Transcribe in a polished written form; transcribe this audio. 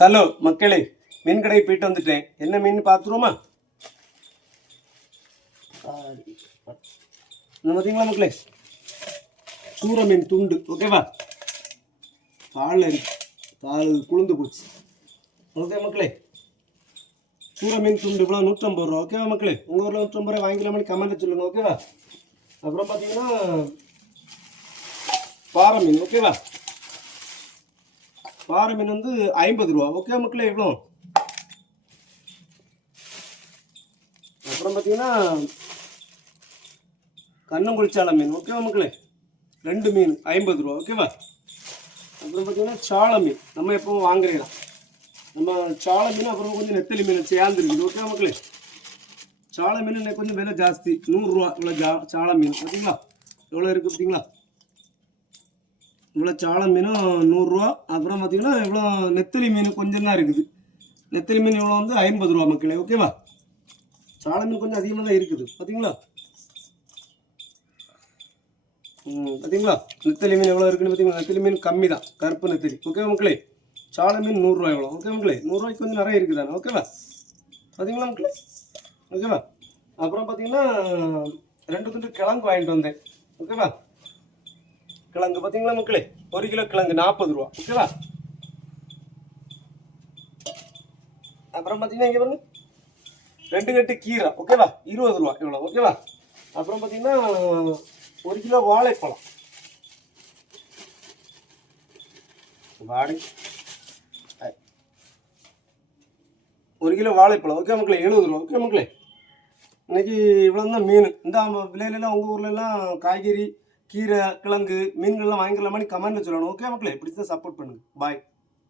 Hello மக்களே, மீன் கடை போயிட்டு வந்துட்டேன். என்ன மீன் பார்த்துருவோமா? பார்த்தீங்களா மக்களே, சூற மீன் துண்டு. ஓகேவா? காலில் இருக்கு, கால் குளிர்ந்து போச்சு. ஓகே மக்களே, சூற மீன் துண்டு இவ்வளோ 150 ரூபா. ஓகேவா மக்களே? உங்கள் ஊரில் 150 ரூபாய் வாங்கிக்கலாமான்னு கமெண்ட் சொல்லுங்க. ஓகேவா? அப்புறம் பார்த்தீங்கன்னா பாறை மீன். ஓகேவா? பாறை மீன் வந்து 50 ரூபா. ஓகே மக்களே, இவ்வளோ. அப்புறம் பார்த்தீங்கன்னா கண்ணங்குளிச்சாலை மீன். ஓகேவா மக்களே? 2 மீன் 50 ரூபா. ஓகேவா? அப்புறம் பார்த்தீங்கன்னா சாலை மீன் நம்ம எப்பவும் வாங்குறீங்களா, நம்ம சாலை மீன் அப்புறம் கொஞ்சம் நெத்தலி மீன் சேர்ந்து இருக்குது. ஓகேவா மக்களே? சாலை மீன் கொஞ்சம் விலை ஜாஸ்தி, 100 ரூபா. இவ்வளோ சாலை மீன் பார்த்தீங்களா எவ்வளோ இருக்குது பார்த்தீங்களா? இவ்வளோ சாலை மீனும் 100 ரூபா. அப்புறம் பார்த்தீங்கன்னா இவ்வளோ நெத்தலி மீன் கொஞ்சம் தான் இருக்குது. நெத்தலி மீன் இவ்வளோ வந்து 50 ரூபா மக்களே. ஓகேவா? சாலை மீன் கொஞ்சம் அதிகமாக தான் இருக்குது பார்த்தீங்களா? பார்த்தீங்களா நெத்தலி மீன் எவ்வளோ இருக்குன்னு பார்த்தீங்களா? நெத்தலி மீன் கம்மி தான், கருப்பு நெத்தலி. ஓகேவா மக்களே? சாலை மீன் 100 ரூபா எவ்வளோ. ஓகே மக்களே, 100 ரூபாய்க்கு கொஞ்சம் நிறைய இருக்குது தானே. ஓகேவா? பார்த்தீங்களா மக்களே? ஓகேவா? அப்புறம் பார்த்தீங்கன்னா 2 துண்டு கிழங்கு வாங்கிட்டு வந்தேன். ஓகேவா? கிழங்கு பார்த்தீங்களா மக்களே, 1 கிலோ கிழங்கு 40 ரூபா. ஓகேவா? அப்புறம் பார்த்தீங்கன்னா இங்கே பாருங்க, 2 கட்டு கீரை. ஓகேவா? 20 ரூபா இவ்வளோ. ஓகேவா? அப்புறம் பார்த்தீங்கன்னா 1 கிலோ வாழைப்பழம். வாடை 1 கிலோ வாழைப்பழம். ஓகே மக்களே, 70 ரூபா. ஓகே மக்களே, இன்னைக்கு இவ்வளோ தான் மீன். இந்த விலையிலலாம் உங்கள் ஊர்லலாம் காய்கறி, கீரை, கிழங்கு, மீன்கள்லாம் வாங்கிக்கலாமான்னு கமெண்ட்டில் சொல்லணும். ஓகே மக்களே, இப்படி தான் சப்போர்ட் பண்ணுங்கள். பாய்.